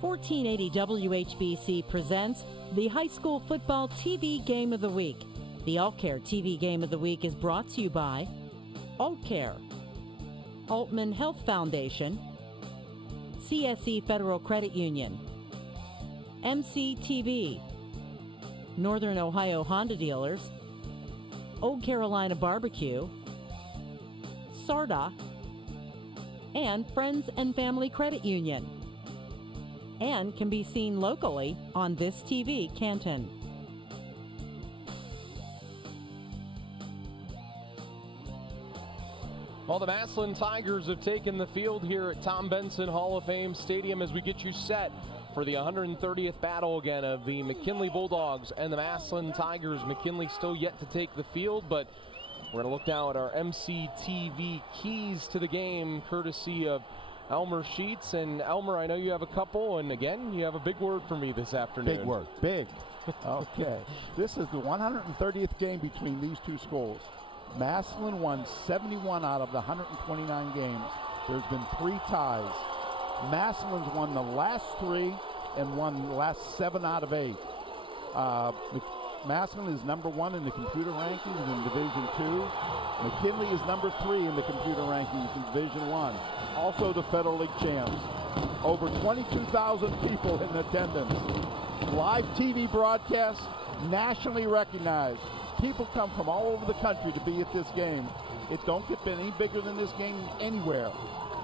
1480 WHBC presents the High School Football TV Game of the Week. The Alt-Care TV Game of the Week is brought to you by Alt-Care, Altman Health Foundation, CSE Federal Credit Union, MCTV, Northern Ohio Honda Dealers, Old Carolina Barbecue, SARDA, and Friends and Family Credit Union, and can be seen locally on This TV Canton. Well, the Massillon Tigers have taken the field here at Tom Benson Hall of Fame Stadium as we get you set for the 130th battle again of the McKinley Bulldogs and the Massillon Tigers. McKinley still yet to take the field, but we're going to look now at our MCTV keys to the game, courtesy of Elmer Sheets. And Elmer, I know you have a couple, and again, you have a big word for me this afternoon. Big word, big. Okay. This is the 130th game between these two schools. Massillon won 71 out of the 129 games. There's been 3 ties. Massillon's won the last 3 and won the last 7 out of 8. Massillon is number 1 in the computer rankings in Division 2. McKinley is number 3 in the computer rankings in Division 1. Also the Federal League champs. Over 22,000 people in attendance. Live TV broadcast, nationally recognized. People come from all over the country to be at this game. It don't get any bigger than this game anywhere.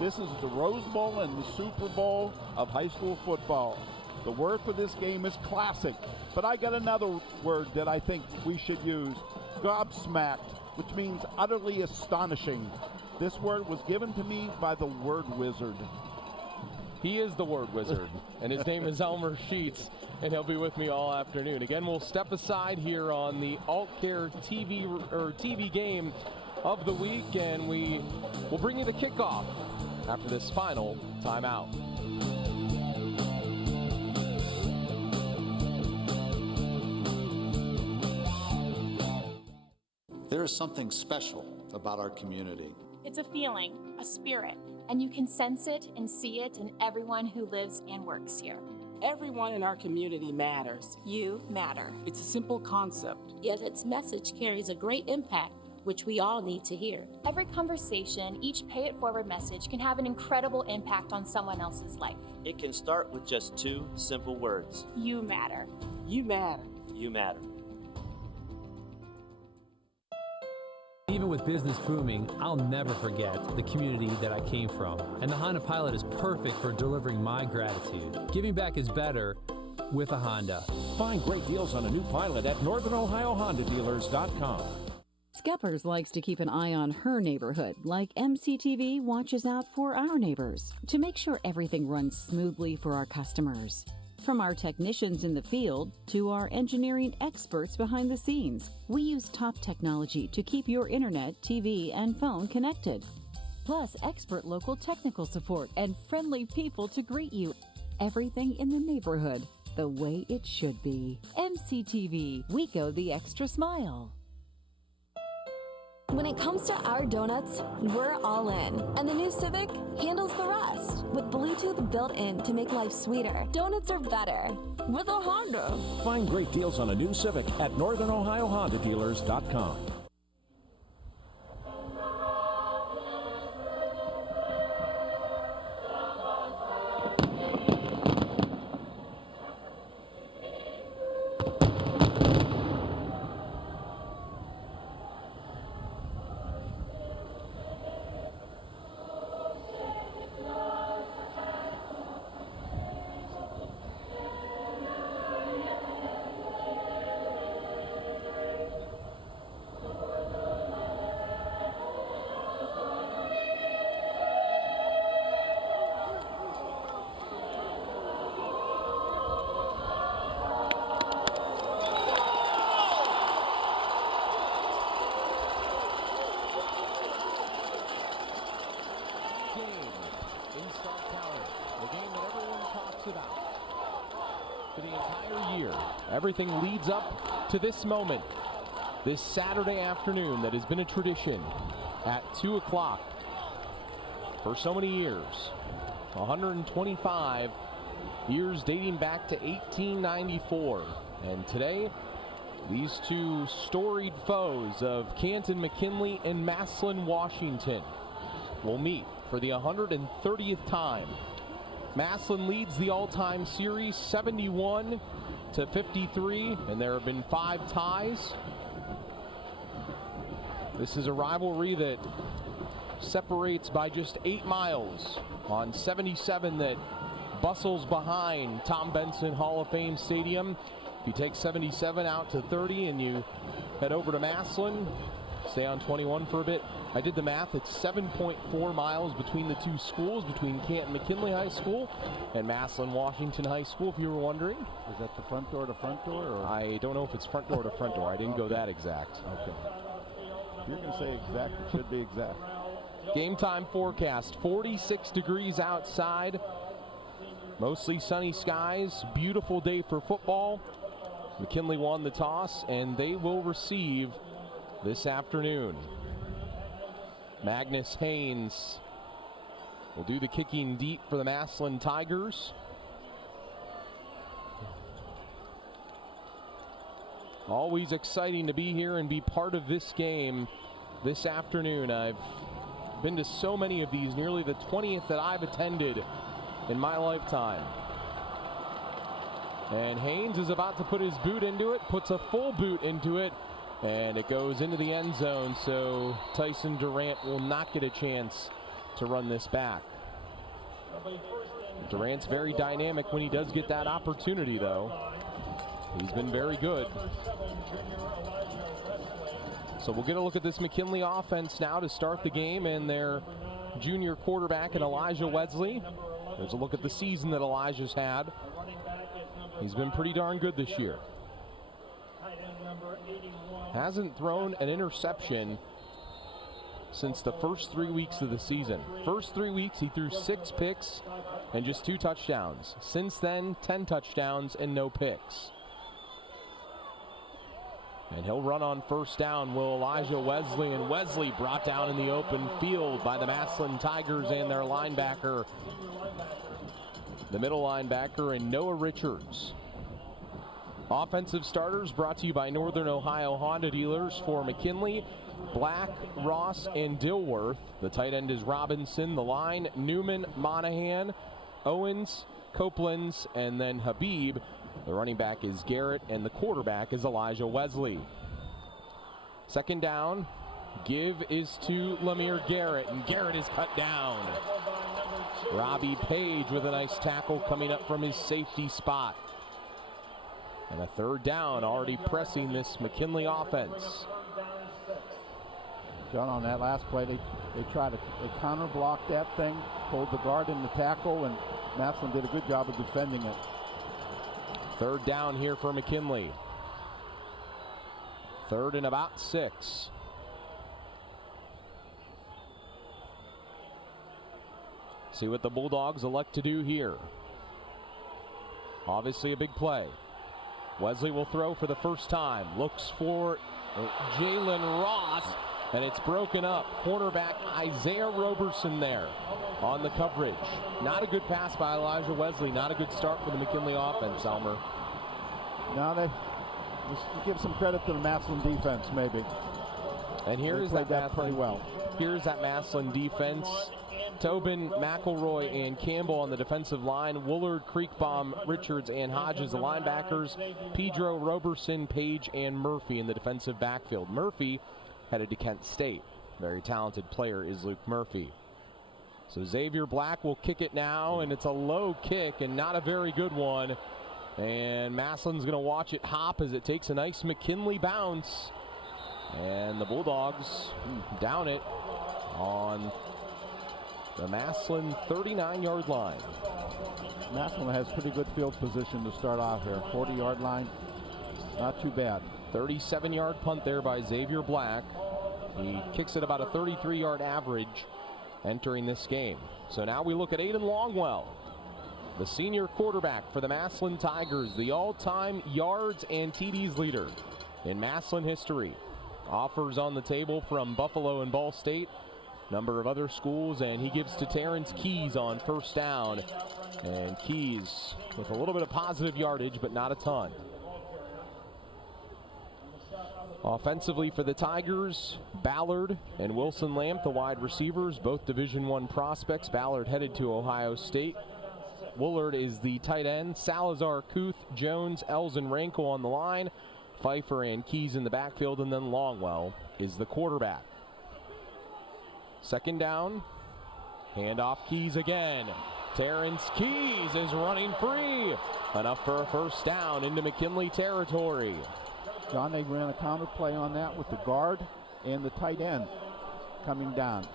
This is the Rose Bowl and the Super Bowl of high school football. The word for this game is classic, but I got another word that I think we should use, gobsmacked, which means utterly astonishing. This word was given to me by the word wizard. He is the word wizard, and his name is Elmer Sheets, and he'll be with me all afternoon. Again, we'll step aside here on the Alt-Care TV game of the week, and we will bring you the kickoff after this final timeout. There is something special about our community. It's a feeling, a spirit, and you can sense it and see it in everyone who lives and works here. Everyone in our community matters. You matter. It's a simple concept, yet its message carries a great impact, which we all need to hear. Every conversation, each pay it forward message can have an incredible impact on someone else's life. It can start with just 2 simple words. You matter. You matter. You matter. Even with business booming, I'll never forget the community that I came from. And the Honda Pilot is perfect for delivering my gratitude. Giving back is better with a Honda. Find great deals on a new Pilot at NorthernOhioHondaDealers.com. Skeppers likes to keep an eye on her neighborhood, like MCTV watches out for our neighbors, to make sure everything runs smoothly for our customers. From our technicians in the field to our engineering experts behind the scenes, we use top technology to keep your internet, TV, and phone connected. Plus, expert local technical support and friendly people to greet you. Everything in the neighborhood, the way it should be. MCTV, we go the extra mile. When it comes to our donuts, we're all in. And the new Civic handles the rest. With Bluetooth built in to make life sweeter, donuts are better with a Honda. Find great deals on a new Civic at NorthernOhioHondaDealers.com. For the entire year, everything leads up to this moment, this Saturday afternoon that has been a tradition at 2 o'clock for so many years. 125 years dating back to 1894. And today, these two storied foes of Canton McKinley and Massillon Washington will meet for the 130th time. Massillon leads the all-time series 71-53, and there have been 5 ties. This is a rivalry that separates by just 8 miles on 77 that bustles behind Tom Benson Hall of Fame Stadium. If you take 77 out to 30 and you head over to Massillon, stay on 21 for a bit. I did the math. It's 7.4 miles between the two schools, between Canton McKinley High School and Massillon Washington High School, if you were wondering. Is that the front door to front door? Or? I don't know if it's front door to front door. I didn't go that exact. Okay. If you're going to say exact, it should be exact. Game time forecast, 46 degrees outside. Mostly sunny skies. Beautiful day for football. McKinley won the toss, and they will receive this afternoon. Magnus Haynes will do the kicking deep for the Massillon Tigers. Always exciting to be here and be part of this game this afternoon. I've been to so many of these, nearly the 20th that I've attended in my lifetime. And Haynes is about to put his boot into it, puts a full boot into it, and it goes into the end zone, so Tyson Durant will not get a chance to run this back. Durant's very dynamic when he does get that opportunity, though. He's been very good. So we'll get a look at this McKinley offense now to start the game, and their junior quarterback in Elijah Wesley. There's a look at the season that Elijah's had. He's been pretty darn good this year. Hasn't thrown an interception since the first 3 weeks of the season. First 3 weeks, he threw 6 picks and just 2 touchdowns. Since then, 10 touchdowns and no picks. And he'll run on first down, will Elijah Wesley, and Wesley brought down in the open field by the Massillon Tigers and their linebacker, the middle linebacker, and Noah Richards. Offensive starters brought to you by Northern Ohio Honda dealers for McKinley, Black, Ross, and Dilworth. The tight end is Robinson. The line, Newman, Monahan, Owens, Copelands, and then Habib. The running back is Garrett, and the quarterback is Elijah Wesley. Second down, give is to Lemire Garrett, and Garrett is cut down. Robbie Page with a nice tackle coming up from his safety spot. And a third down, already pressing this McKinley offense. John, on that last play, they counter blocked that thing, pulled the guard in the tackle, and Massillon did a good job of defending it. Third down here for McKinley. Third and about 6. See what the Bulldogs elect to do here. Obviously a big play. Wesley will throw for the first time. Looks for Jalen Ross, and it's broken up. Cornerback Isaiah Roberson there on the coverage. Not a good pass by Elijah Wesley. Not a good start for the McKinley offense, Elmer. Now they just give some credit to the Massillon defense, maybe. And here is that pretty well. Here's that Massillon defense. Tobin, McElroy, and Campbell on the defensive line. Woolard, Creekbaum, Richards, and Hodges, the linebackers. Pedro, Roberson, Page, and Murphy in the defensive backfield. Murphy headed to Kent State. Very talented player is Luke Murphy. So Xavier Black will kick it now, and it's a low kick and not a very good one. And Massillon's going to watch it hop as it takes a nice McKinley bounce. And the Bulldogs down it on the Massillon 39-yard line. Massillon has pretty good field position to start off here. 40-yard line, not too bad. 37-yard punt there by Xavier Black. He kicks it about a 33-yard average entering this game. So now we look at Aiden Longwell, the senior quarterback for the Massillon Tigers, the all-time yards and TDs leader in Massillon history. Offers on the table from Buffalo and Ball State. number of other schools, and he gives to Terrence Keys on first down. And Keys with a little bit of positive yardage, but not a ton. Offensively for the Tigers, Ballard and Wilson Lamp, the wide receivers, both Division I prospects. Ballard headed to Ohio State. Woolard is the tight end. Salazar, Kuth, Jones, Els, and Ranko on the line. Pfeiffer and Keys in the backfield, and then Longwell is the quarterback. Second down, handoff Keys again. Terrence Keys is running free. Enough for a first down into McKinley territory. John, they ran a counter play on that with the guard and the tight end coming down.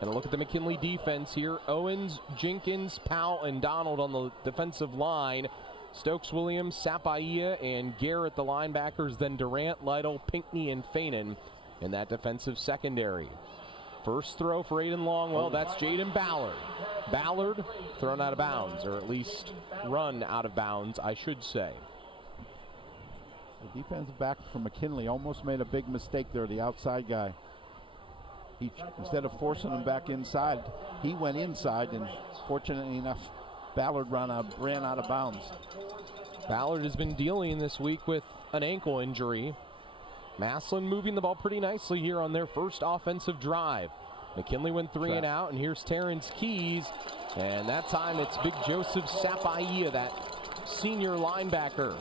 And a look at the McKinley defense here. Owens, Jenkins, Powell, and Donald on the defensive line. Stokes, Williams, Sapaia, and Garrett, the linebackers. Then Durant, Lytle, Pinckney, and Fainin in that defensive secondary. First throw for Aiden Longwell. That's Jaden Ballard. Ballard thrown out of bounds, or at least run out of bounds, I should say. The defensive back from McKinley almost made a big mistake there, the outside guy. Instead of forcing him back inside, he went inside, and fortunately enough, Ballard ran out of bounds. Ballard has been dealing this week with an ankle injury. Massillon moving the ball pretty nicely here on their first offensive drive. McKinley went 3 and out, and here's Terrence Keys. And that time it's big Joseph Sapaia, that senior linebacker.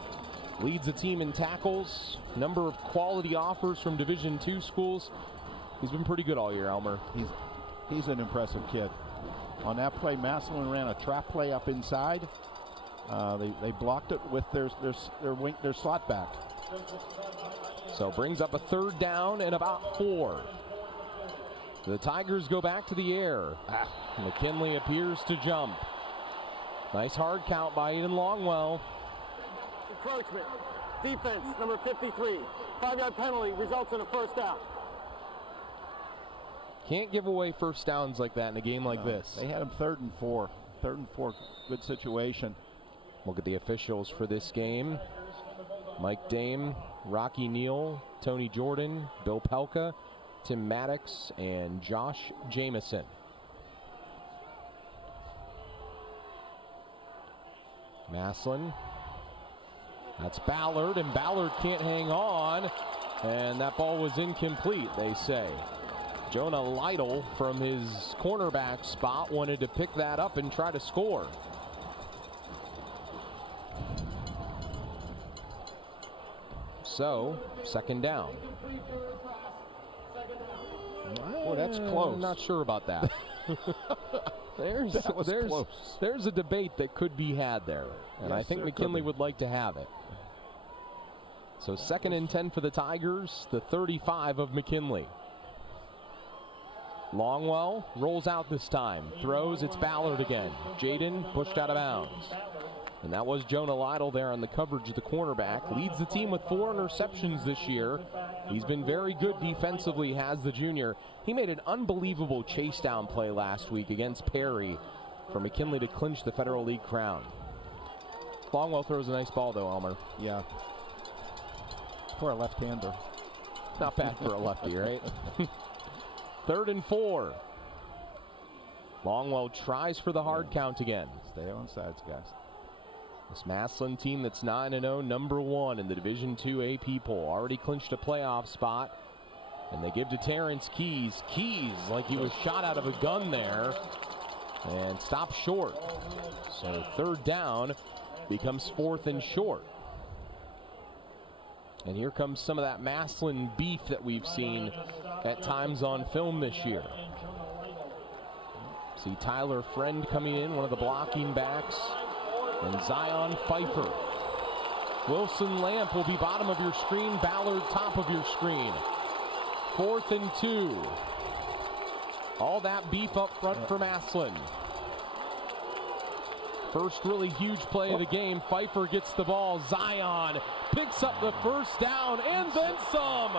Leads the team in tackles. Number of quality offers from Division II schools. He's been pretty good all year, Elmer. He's an impressive kid. On that play, Massillon ran a trap play up inside. They blocked it with their slot back. So brings up a third down and about 4. The Tigers go back to the air. McKinley appears to jump. Nice hard count by Aiden Longwell. Encroachment. Defense, number 53. 5-yard penalty results in a first down. Can't give away first downs like that in a game like this. They had him 3rd and 4. 3rd and 4, good situation. Look at the officials for this game. Mike Dame, Rocky Neal, Tony Jordan, Bill Pelka, Tim Maddox, and Josh Jameson. Massillon. That's Ballard, and Ballard can't hang on. And that ball was incomplete, they say. Jonah Lytle from his cornerback spot wanted to pick that up and try to score. So, second down. Well, that's close. I'm not sure about that. There's a debate that could be had there, and yes, I think McKinley would like to have it. So 2nd and 10 for the Tigers, the 35 of McKinley. Longwell rolls out this time, throws, it's Ballard again. Jaden pushed out of bounds. And that was Jonah Lytle there on the coverage of the cornerback. Leads the team with 4 interceptions this year. He's been very good defensively, has the junior. He made an unbelievable chase down play last week against Perry for McKinley to clinch the Federal League crown. Longwell throws a nice ball though, Elmer. Yeah. For a left-hander. Not bad for a lefty, right? 3rd and 4. Longwell tries for the hard count again. Stay on sides, guys. This Massillon team that's 9-0, number 1 in the Division II AP poll. Already clinched a playoff spot. And they give to Terrence Keys. Keys, like he was shot out of a gun there. And stops short. So 3rd down becomes 4th and short. And here comes some of that Massillon beef that we've seen at times on film this year. See Tyler Friend coming in, one of the blocking backs. And Zion Pfeiffer. Wilson Lamp will be bottom of your screen. Ballard top of your screen. 4th and 2. All that beef up front for Massillon. First really huge play of the game. Pfeiffer gets the ball. Zion picks up the first down and then some.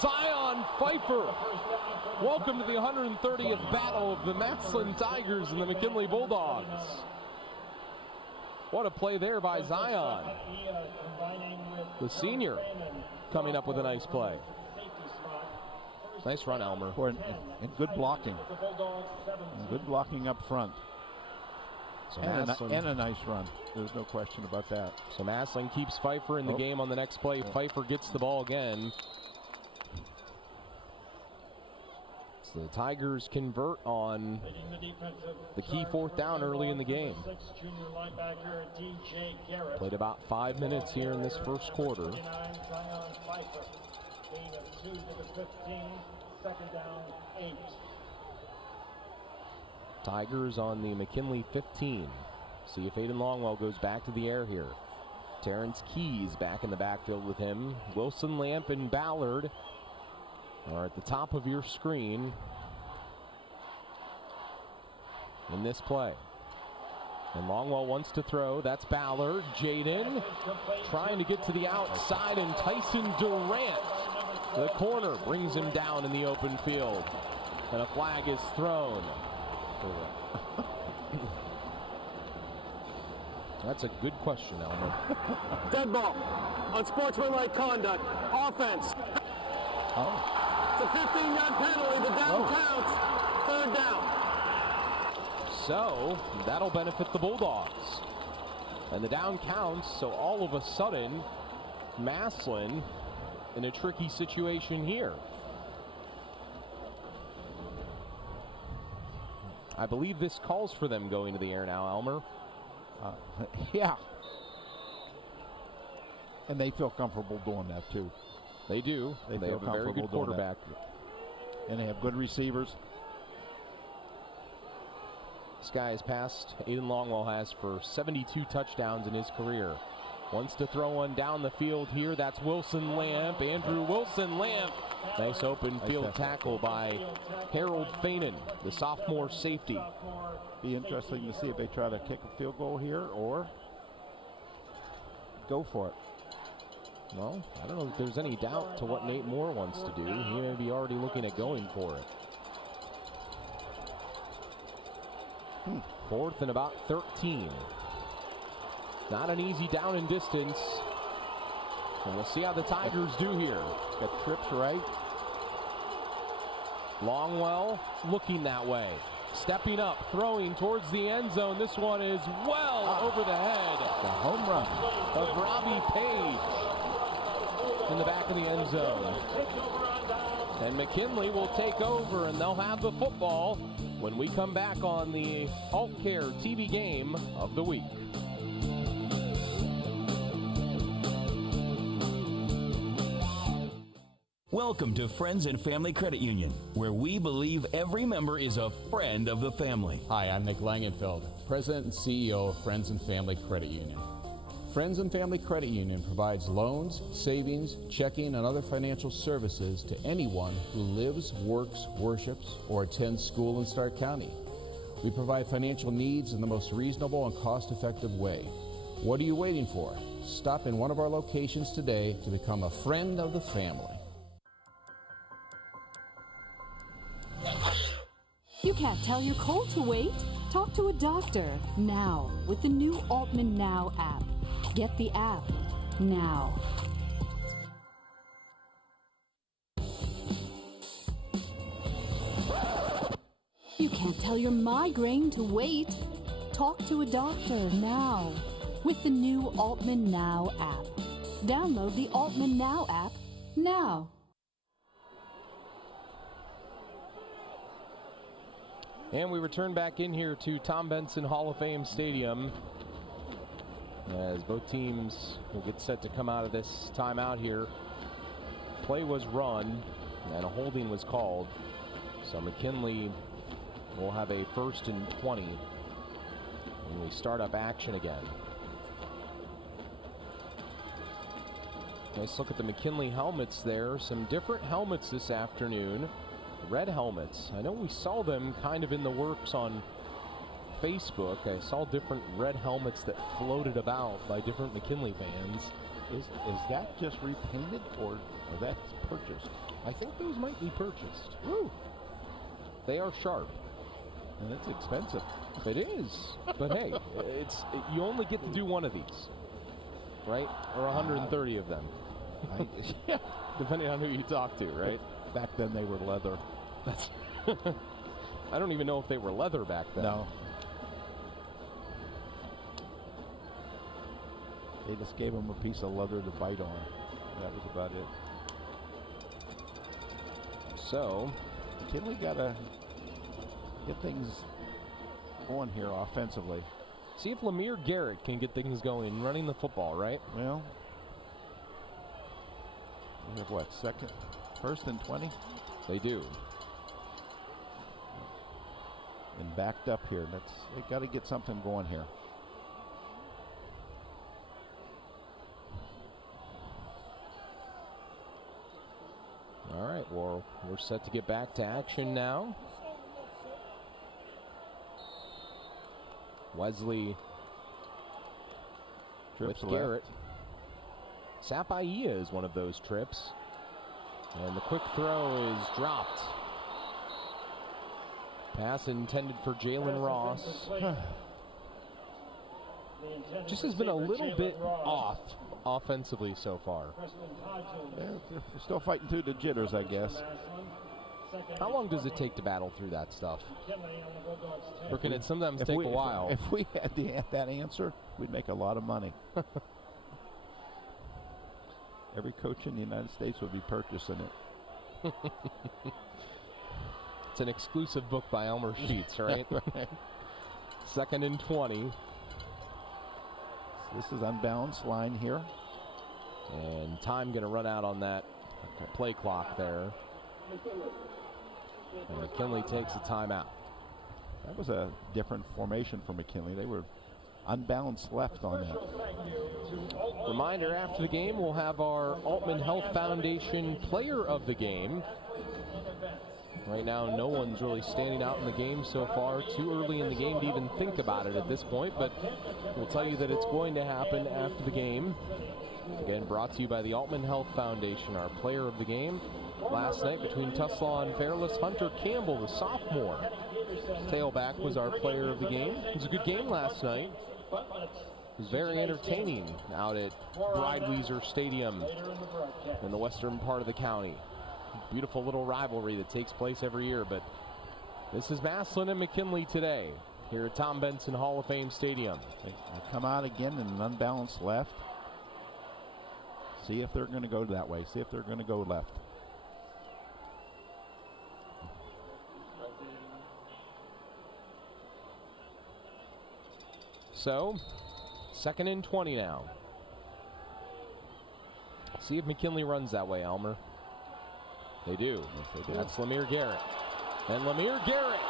Zion Pfeiffer. Welcome to the 130th battle of the Massillon Tigers and the McKinley Bulldogs. What a play there by Zion. The senior coming up with a nice play. Nice run, Elmer. And good blocking. And good blocking up front. So and a nice run. There's no question about that. So Massillon keeps Pfeiffer in the game on the next play. Pfeiffer gets the ball again. So the Tigers convert on the key 4th down early in the game. Played about 5 minutes here in this first quarter. Tigers on the McKinley 15. See if Aiden Longwell goes back to the air here. Terrence Keys back in the backfield with him. Wilson, Lamp, and Ballard are at the top of your screen in this play. And Longwell wants to throw. That's Ballard. Jaden trying to get to the outside, and Tyson Durant, the corner, brings him down in the open field. And a flag is thrown. That's a good question, Elmer. Dead ball. Unsportsmanlike conduct. Offense. It's a 15-yard penalty. The down counts. 3rd down. So that'll benefit the Bulldogs. And the down counts, so all of a sudden, Massillon in a tricky situation here. I believe this calls for them going to the air now, Elmer. Yeah. And they feel comfortable doing that too. They do. They have a very good quarterback. And they have good receivers. This guy has passed, Aiden Longwell has, for 72 touchdowns in his career. Wants to throw one down the field here. That's Wilson Lamp. Andrew Wilson Lamp. Nice open field tackle by Harold Fainin, the sophomore safety. Be interesting to see if they try to kick a field goal here or go for it. Well, I don't know if there's any doubt to what Nate Moore wants to do. He may be already looking at going for it. 4th and about 13. Not an easy down and distance. And we'll see how the Tigers do here. Got trips right. Longwell looking that way. Stepping up, throwing towards the end zone. This one is well over the head. The home run of Robbie Page in the back of the end zone. And McKinley will take over, and they'll have the football when we come back on the Alt Care TV Game of the Week. Welcome to Friends and Family Credit Union, where we believe every member is a friend of the family. Hi, I'm Nick Langenfeld, President and CEO of Friends and Family Credit Union. Friends and Family Credit Union provides loans, savings, checking, and other financial services to anyone who lives, works, worships, or attends school in Stark County. We provide financial needs in the most reasonable and cost-effective way. What are you waiting for? Stop in one of our locations today to become a friend of the family. You can't tell your cold to wait? Talk to a doctor now with the new Altman Now app. Get the app now. You can't tell your migraine to wait. Talk to a doctor now with the new Altman Now app. Download the Altman Now app now. And we return back in here to Tom Benson Hall of Fame Stadium as both teams will get set to come out of this timeout here. Play was run and a holding was called. So McKinley will have a 1st and 20 when we start up action again. Nice look at the McKinley helmets there. Some different helmets this afternoon. Red helmets. I know we saw them kind of in the works on Facebook. I saw different red helmets that floated about by different McKinley fans. Is that just repainted or that's purchased? I think those might be purchased. Woo! They are sharp. And it's expensive. It is. But hey, you only get to do one of these, right? Or 130 of them. Yeah. Depending on who you talk to, right? Back then they were leather. That's I don't even know if they were leather back then. No. They just gave him a piece of leather to bite on. That was about it. So, McKinley got to get things going here offensively. See if Lemire Garrett can get things going running the football, right? Well, we have what, first and 20? They do. And backed up here. They got to get something going here. All right, well, we're set to get back to action now. Wesley Trips with Garrett. Sapaiya is one of those trips. And the quick throw is dropped. Pass intended for Jalen Ross. Just has been a little bit off offensively so far. Yeah, they're still fighting through the jitters, I guess. How long does it take to battle through that stuff? Or can it sometimes take a while? If we had that answer, we'd make a lot of money. Every coach in the United States would be purchasing it. It's an exclusive book by Elmer Sheets, right? Second and 20. This is unbalanced line here. And time going to run out on that play clock there. And McKinley takes a timeout. That was a different formation for McKinley. They were unbalanced left on that. Reminder, after the game, we'll have our Altman Health Foundation Player of the Game. Right now, no one's really standing out in the game so far. Too early in the game to even think about it at this point, but we'll tell you that it's going to happen after the game. Again, brought to you by the Altman Health Foundation, our Player of the Game. Last night between Tuslaw and Fairless, Hunter Campbell, the sophomore tailback, was our Player of the Game. It was a good game last night. It was very entertaining out at Breidwieser Stadium in the western part of the county. Beautiful little rivalry that takes place every year, but this is Massillon and McKinley today here at Tom Benson Hall of Fame Stadium. They come out again in an unbalanced left. See if they're going to go that way. See if they're going to go left. So, second and 20 now. See if McKinley runs that way, Elmer. They do. Yes, they do. That's Lemire Garrett. And Lemire Garrett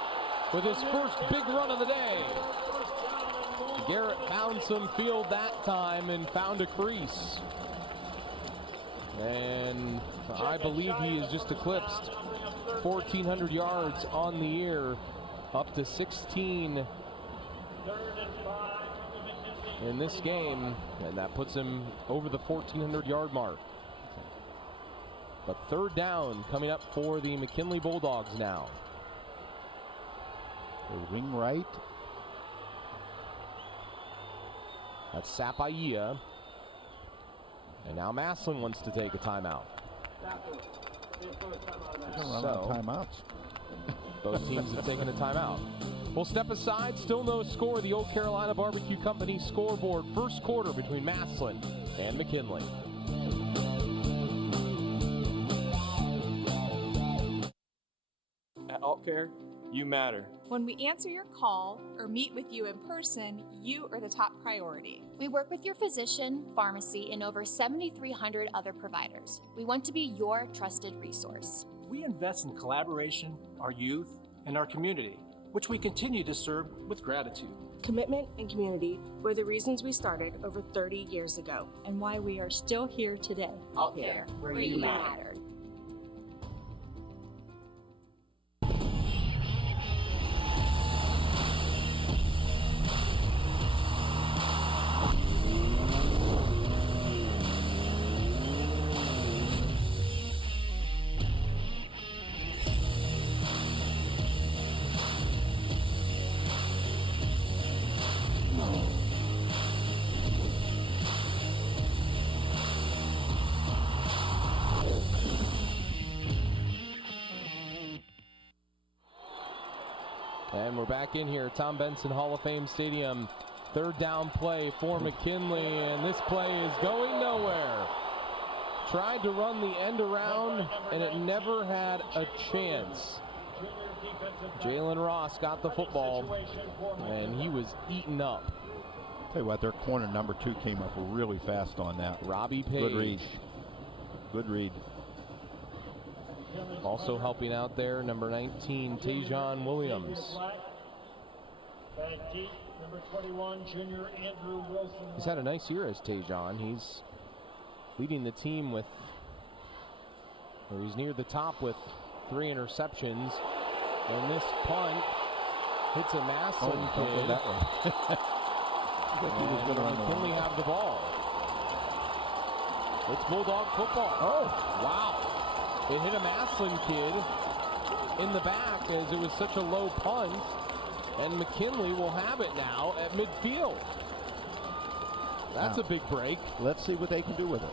with his first big run of the day. Garrett found some field that time and found a crease. And I believe he has just eclipsed 1,400 yards on the year, up to 16 in this game, and that puts him over the 1,400 yard mark. But third down coming up for the McKinley Bulldogs now. The wing right. That's Sapaiya. And now Massillon wants to take a timeout. They're gonna run out of timeouts. Both teams have taken a timeout. We'll step aside. Still no score. The Old Carolina Barbecue Company scoreboard. First quarter between Massillon and McKinley. At AltCare, you matter. When we answer your call or meet with you in person, you are the top priority. We work with your physician, pharmacy, and over 7,300 other providers. We want to be your trusted resource. We invest in collaboration, our youth, and our community, which we continue to serve with gratitude. Commitment and community were the reasons we started over 30 years ago. And why we are still here today. AltCare, where you matter. And we're back in here, Tom Benson Hall of Fame Stadium. Third down play for McKinley, and this play is going nowhere. Tried to run the end around, and it never had a chance. Jalen Ross got the football, and he was eaten up. Tell you what, their corner number 2 came up really fast on that. Robbie Page. Good read. Good read. Also helping out there, number 19, Tajon Williams. Number 21, junior Andrew Wilson. He's had a nice year as Tajon. He's leading the team with, or he's near the top with 3 interceptions. And this punt hits a Massillon kid. That way. And McKinley have the ball. It's Bulldog football. Oh, wow. It hit a Massillon kid in the back as it was such a low punt. And McKinley will have it now at midfield. That's a big break. Let's see what they can do with it.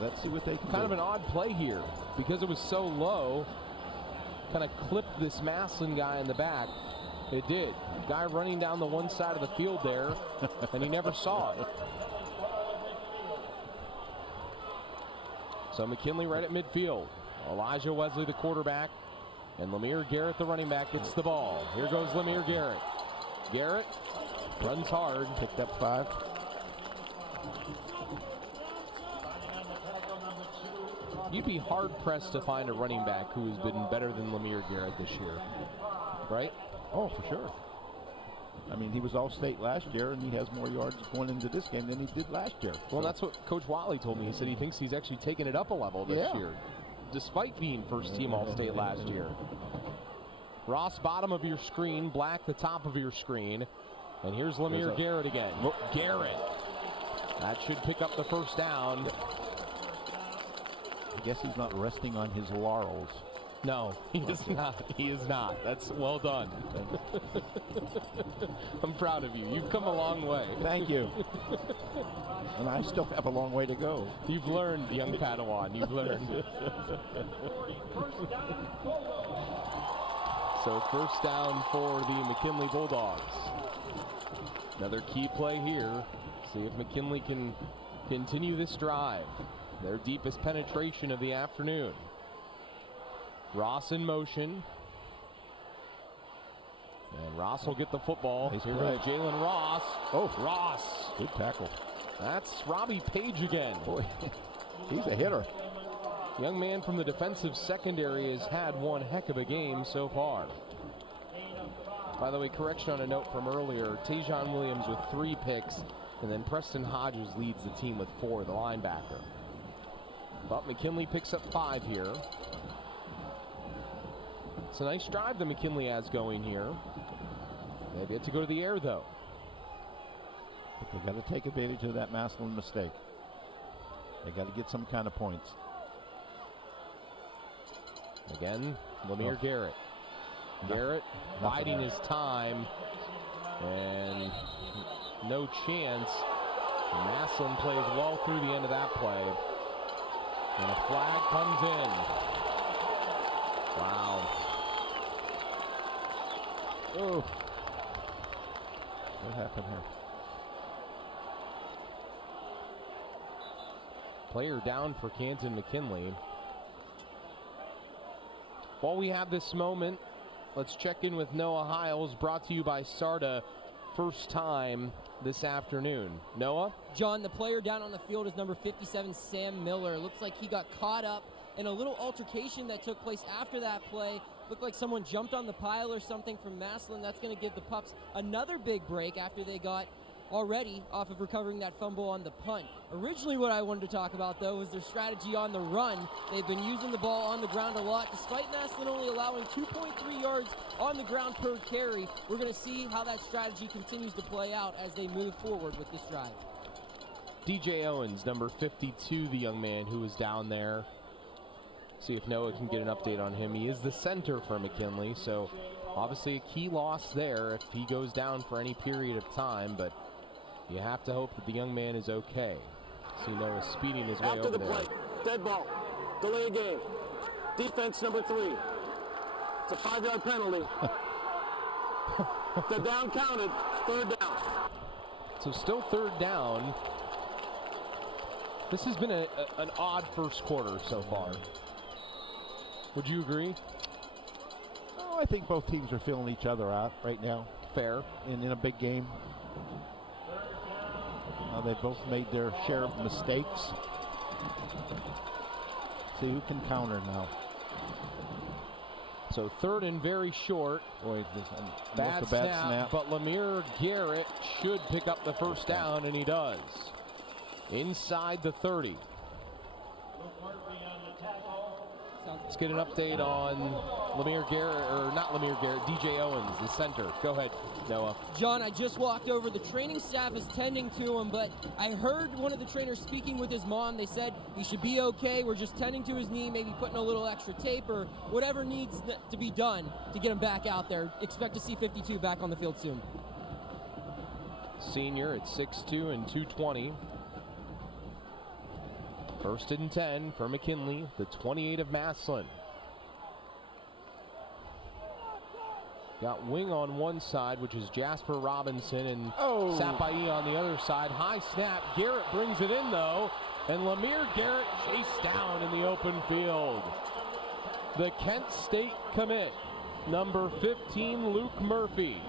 Let's see what they can do. Kind of an odd play here because it was so low. Kind of clipped this Massillon guy in the back. It did. Guy running down the one side of the field there, and he never saw it. So McKinley right at midfield. Elijah Wesley, the quarterback, and Lemire Garrett, the running back, gets the ball. Here goes Lemire Garrett. Garrett runs hard. Picked up 5. You'd be hard-pressed to find a running back who has been better than Lemire Garrett this year, right? Oh, for sure. I mean, he was All-State last year, and he has more yards going into this game than he did last year. Well, that's what Coach Watley told me. He said he thinks he's actually taken it up a level this year, despite being first-team All-State last year. Ross, bottom of your screen. Black, the top of your screen. And here's Lemire Garrett again. Garrett. That should pick up the first down. I guess he's not resting on his laurels. No, he is not. He is not. That's well done. I'm proud of you. You've come a long way. Thank you. And I still have a long way to go. You've learned, young Padawan. You've learned. So first down for the McKinley Bulldogs. Another key play here. See if McKinley can continue this drive. Their deepest penetration of the afternoon. Ross in motion. And Ross will get the football. Here goes Jalen Ross. Oh, Ross. Good tackle. That's Robbie Page again. Boy, he's a hitter. Young man from the defensive secondary has had one heck of a game so far. By the way, correction on a note from earlier. Tajon Williams with 3 picks, and then Preston Hodges leads the team with 4, the linebacker. But McKinley picks up 5 here. It's a nice drive that McKinley has going here. They've yet to go to the air, though. But they got to take advantage of that Massillon mistake. They got to get some kind of points. Again, Lemire Garrett. Garrett biding his time, and no chance. Massillon plays well through the end of that play. And a flag comes in. Wow. Oh. What happened here? Player down for Canton McKinley. While we have this moment, let's check in with Noah Hiles, brought to you by SARTA. First time this afternoon. Noah? John, the player down on the field is number 57, Sam Miller. It looks like he got caught up in a little altercation that took place after that play. Looked like someone jumped on the pile or something from Massillon. That's going to give the Pups another big break after they got already off of recovering that fumble on the punt. Originally what I wanted to talk about, though, was their strategy on the run. They've been using the ball on the ground a lot, despite Massillon only allowing 2.3 yards on the ground per carry. We're going to see how that strategy continues to play out as they move forward with this drive. DJ Owens, number 52, the young man who was down there. See if Noah can get an update on him. He is the center for McKinley, so obviously a key loss there if he goes down for any period of time, but you have to hope that the young man is okay. See Noah speeding his way over there. After the play, dead ball, delay a game. Defense number 3. It's a 5-yard penalty. The down counted. Third down. So still third down. This has been an odd first quarter so far. Would you agree? Oh, I think both teams are feeling each other out right now. Fair. In a big game. They both made their share of mistakes. See who can counter now. So third and very short. Boy, bad snap, but Lemire Garrett should pick up the first down, and he does. Inside the 30. Let's get an update on Lemire Garrett, or not Lemire Garrett, DJ Owens, the center. Go ahead, Noah. John, I just walked over. The training staff is tending to him, but I heard one of the trainers speaking with his mom. They said he should be okay. We're just tending to his knee, maybe putting a little extra tape or whatever needs to be done to get him back out there. Expect to see 52 back on the field soon. Senior at 6'2" and 220. First and 10 for McKinley, the 28 of Massillon. Got wing on one side, which is Jasper Robinson, and Sapai on the other side. High snap. Garrett brings it in, though, and Lemire Garrett chased down in the open field. The Kent State commit, number 15, Luke Murphy,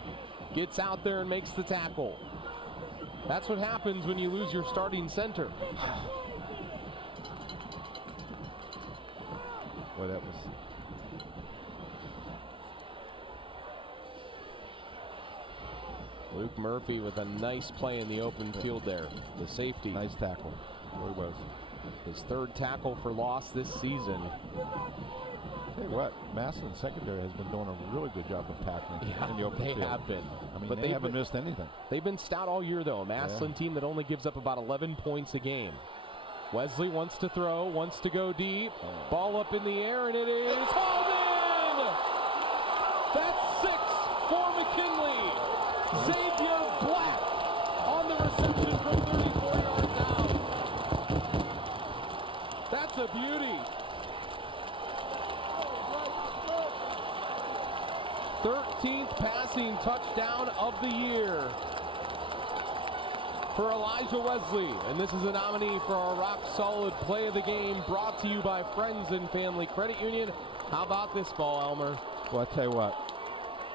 gets out there and makes the tackle. That's what happens when you lose your starting center. Boy, that was... Luke Murphy with a nice play in the open field there. The safety. Nice tackle. Really was. His third tackle for loss this season. Tell you what, Massillon secondary has been doing a really good job of tackling in the open field. They have been. I mean, but they haven't missed anything. They've been stout all year, though. A Massillon team that only gives up about 11 points a game. Wesley wants to throw, wants to go deep. Ball up in the air, and it is hauled in! That's 6 for McKinley. Xavier Black on the reception from 34 yards out. That's a beauty. 13th passing touchdown of the year for Elijah Wesley. And this is a nominee for our rock solid play of the game, brought to you by Friends and Family Credit Union. How about this ball, Elmer? Well, I tell you what,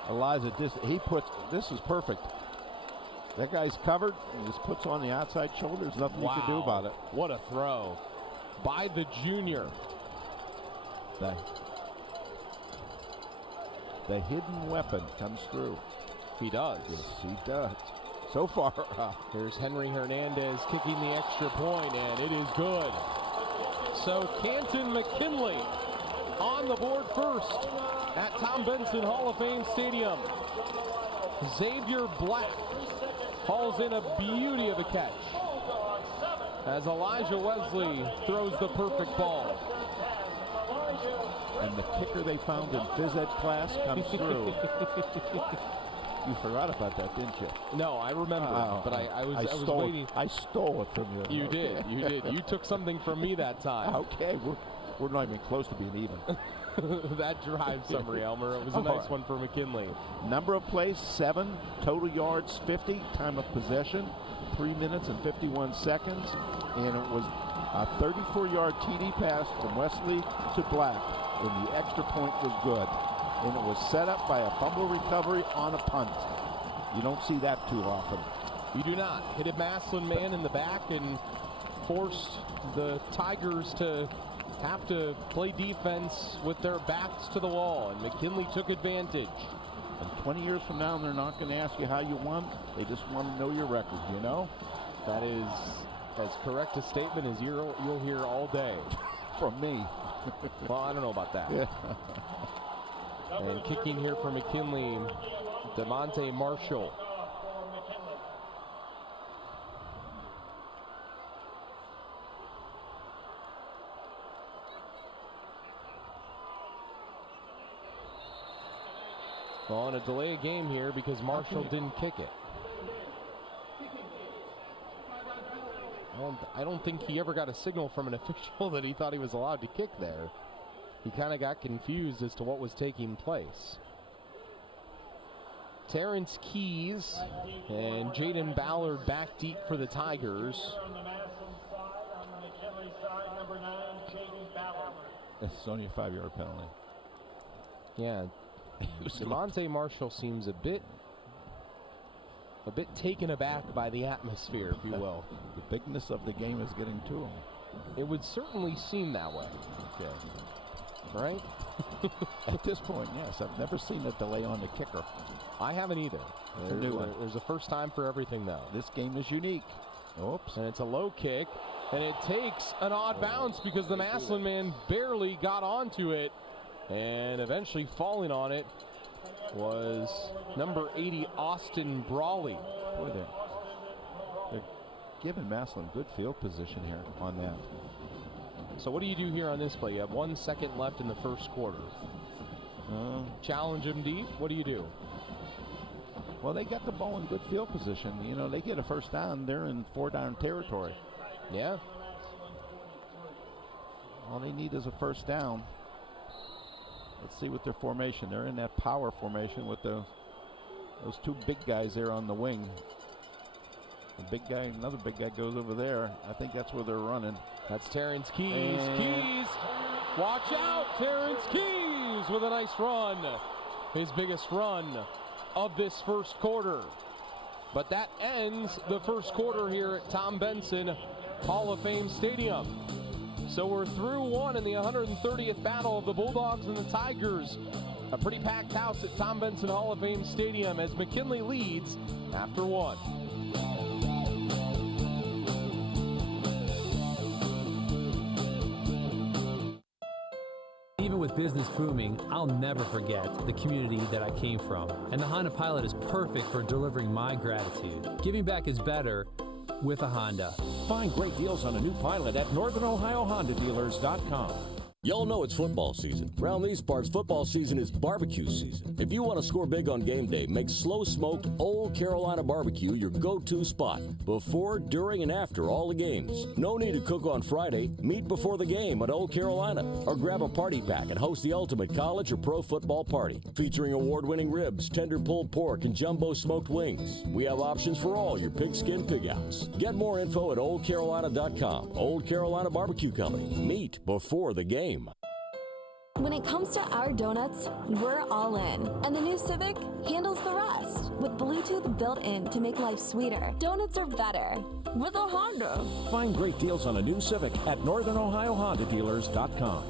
Elijah, this is perfect. That guy's covered, he just puts on the outside shoulder. There's nothing you can do about it. What a throw by the junior. The hidden weapon comes through. He does. Yes, he does. So far. Here's Henry Hernandez kicking the extra point, and it is good. So Canton McKinley on the board first at Tom Benson Hall of Fame Stadium. Xavier Black hauls in a beauty of a catch as Elijah Wesley throws the perfect ball. And the kicker they found in phys ed class comes through. You forgot about that, didn't you? No, I remember, but I was waiting. I stole it from you. You did. You took something from me that time. Okay, we're not even close to being even. That drive summary, Elmer. It was a nice one for McKinley. Number of plays, 7. Total yards, 50. Time of possession, 3 minutes and 51 seconds. And it was a 34-yard TD pass from Wesley to Black. And the extra point was good. And it was set up by a fumble recovery on a punt. You don't see that too often. You do not. Hit a Massillon man in the back and forced the Tigers to have to play defense with their backs to the wall, and McKinley took advantage. And 20 years from now, they're not going to ask you how you won. They just want to know your record, you know? That is as correct a statement as you'll hear all day. From me. Well, I don't know about that. Yeah. And kicking here for McKinley, DeMonte Marshall. Well, on a delay game here because Marshall didn't kick it. I don't think he ever got a signal from an official that he thought he was allowed to kick there. He kind of got confused as to what was taking place. Terrence Keys and Jaden Ballard back deep for the Tigers. On the Massillon side, on the McKinley side, number 9, Jaden Ballard. It's only a 5-yard penalty. Yeah, DeMonte Marshall seems a bit taken aback by the atmosphere, if you will. The bigness of the game is getting to him. It would certainly seem that way. Okay. Right? At this point, yes. I've never seen a delay on the kicker. I haven't either. There's a first time for everything, though. This game is unique. Oops. And it's a low kick, and it takes an odd bounce because the Massillon man barely got onto it, and eventually falling on it was number 80, Austin Brawley. Boy, they're giving Massillon good field position here on that. So what do you do here on this play? You have 1 second left in the first quarter. Challenge him deep. What do you do? Well, they got the ball in good field position. You know, they get a first down. They're in 4-down territory. Yeah. All they need is a first down. Let's see what their formation. They're in that power formation with those two big guys there on the wing. The big guy, another big guy goes over there. I think that's where they're running. That's Terrence Keys. Keys, watch out! Terrence Keys with a nice run. His biggest run of this first quarter. But that ends the first quarter here at Tom Benson Hall of Fame Stadium. So we're through one in the 130th battle of the Bulldogs and the Tigers. A pretty packed house at Tom Benson Hall of Fame Stadium as McKinley leads after one. Even with business booming, I'll never forget the community that I came from. And the Honda Pilot is perfect for delivering my gratitude. Giving back is better with a Honda. Find great deals on a new Pilot at NorthernOhioHondaDealers.com. Y'all know it's football season. Around these parts, football season is barbecue season. If you want to score big on game day, make slow-smoked Old Carolina barbecue your go-to spot before, during, and after all the games. No need to cook on Friday. Meet before the game at Old Carolina. Or grab a party pack and host the ultimate college or pro football party. Featuring award-winning ribs, tender pulled pork, and jumbo smoked wings. We have options for all your pigskin pig-outs. Get more info at oldcarolina.com. Old Carolina Barbecue Company. Meet before the game. When it comes to our donuts, we're all in. And the new Civic handles the rest. With Bluetooth built in to make life sweeter, donuts are better. With a Honda. Find great deals on a new Civic at NorthernOhioHondaDealers.com.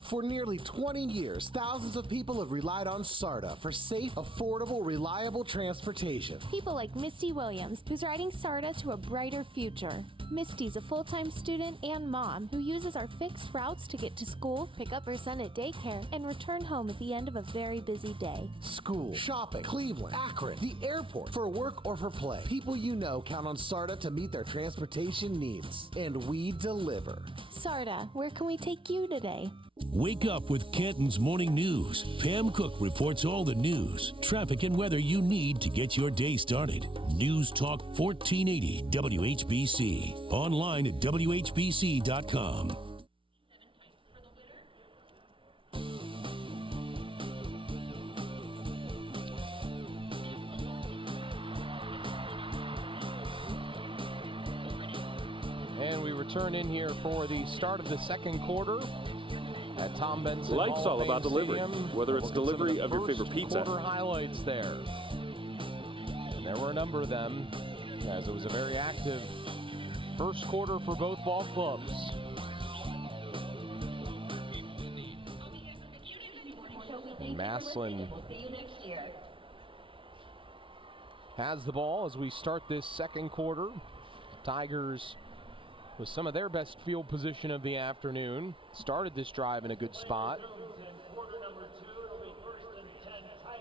For nearly 20 years, thousands of people have relied on SARTA for safe, affordable, reliable transportation. People like Misty Williams, who's riding SARTA to a brighter future. Misty's a full-time student and mom who uses our fixed routes to get to school, pick up her son at daycare, and return home at the end of a very busy day. School, shopping, Cleveland, Akron, the airport, for work or for play. People you know count on SARTA to meet their transportation needs. And we deliver. SARTA, where can we take you today? Wake up with Canton's Morning News. Pam Cook reports all the news, traffic, and weather you need to get your day started. News Talk 1480 WHBC. Online at WHBC.com. And we return in here for the start of the second quarter at Tom Benson. Life's all about delivery, whether it's delivery of your favorite pizza. Quarter highlights there. And there were a number of them, as it was a very active first quarter for both ball clubs. And Massillon has the ball as we start this second quarter. Tigers with some of their best field position of the afternoon. Started this drive in a good spot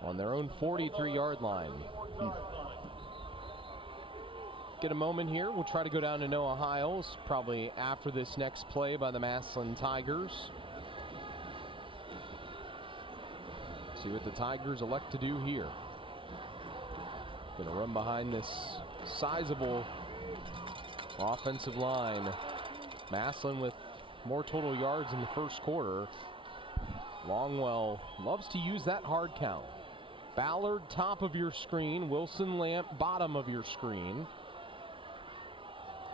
on their own 43-yard line. Get a moment here. We'll try to go down to Noah Hiles probably after this next play by the Massillon Tigers. See what the Tigers elect to do here. Gonna run behind this sizable offensive line. Massillon with more total yards in the first quarter. Longwell loves to use that hard count. Ballard, top of your screen. Wilson Lamp, bottom of your screen.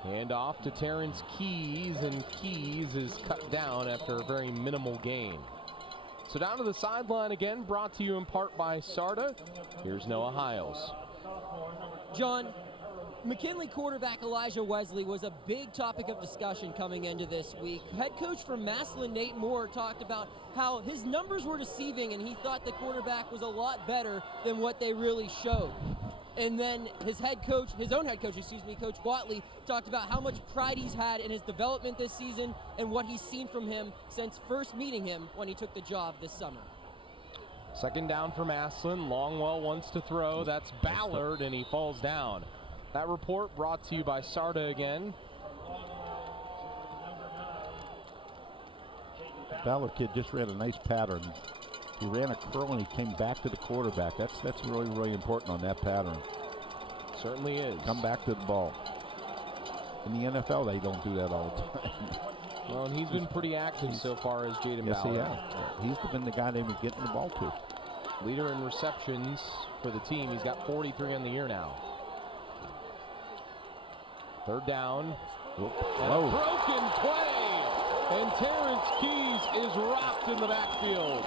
Hand off to Terrence Keys, and Keys is cut down after a very minimal gain. So down to the sideline again, brought to you in part by SARTA. Here's Noah Hiles. John, McKinley quarterback Elijah Wesley was a big topic of discussion coming into this week. Head coach from Massillon, Nate Moore, talked about how his numbers were deceiving and he thought the quarterback was a lot better than what they really showed. And then his own head coach, Coach Watley, talked about how much pride he's had in his development this season and what he's seen from him since first meeting him when he took the job this summer. Second down for Massillon. Longwell wants to throw. That's Ballard, and he falls down. That report brought to you by SARTA again. Ballard kid just ran a nice pattern. He ran a curl and he came back to the quarterback. That's really, really important on that pattern. Certainly is. Come back to the ball. In the NFL, they don't do that all the time. Well, and he's been pretty active so far as Jaden Ballard. Yes, he has. He's been the guy they've been getting the ball to. Leader in receptions for the team. He's got 43 on the year now. Third down. And a broken play. And Terrence Keys is rocked in the backfield.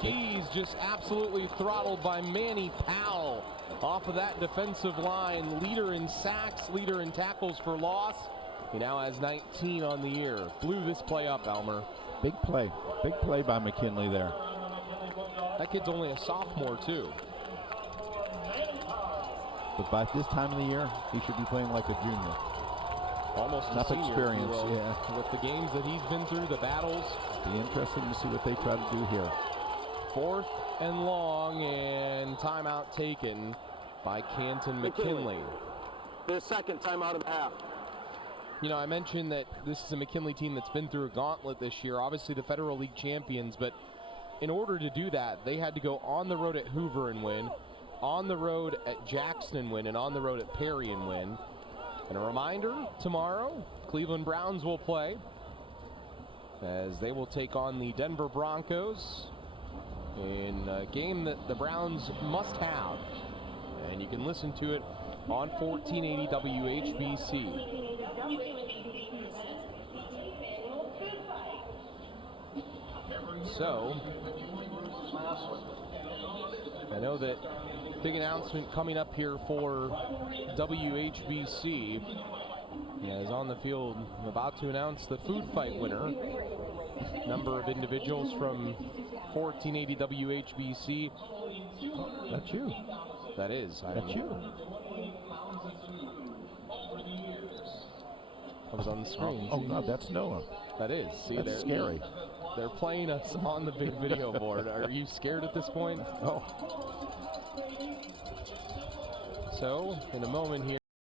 Keys just absolutely throttled by Manny Powell off of that defensive line. Leader in sacks, leader in tackles for loss. He now has 19 on the year. Blew this play up, Elmer. Big play by McKinley there. That kid's only a sophomore too. But by this time of the year, he should be playing like a junior. Almost enough a senior, experience, yeah. With the games that he's been through, the battles. Be interesting to see what they try to do here. 4th and long, and timeout taken by Canton McKinley. Their second timeout of the half. You know, I mentioned that this is a McKinley team that's been through a gauntlet this year, obviously the Federal League champions, but in order to do that, they had to go on the road at Hoover and win, on the road at Jackson and win, and on the road at Perry and win. And a reminder, tomorrow, Cleveland Browns will play as they will take on the Denver Broncos in a game that the Browns must have. And you can listen to it on 1480 WHBC. So, I know that big announcement coming up here for WHBC. As on the field, I'm about to announce the food fight winner. Number of individuals from 1480 WHBC. That's you. That is. That's you. I was on the screen. Oh no, that's Noah. That is. See, that's scary. They're playing us on the big video board. Are you scared at this point? Oh. So, in a moment here,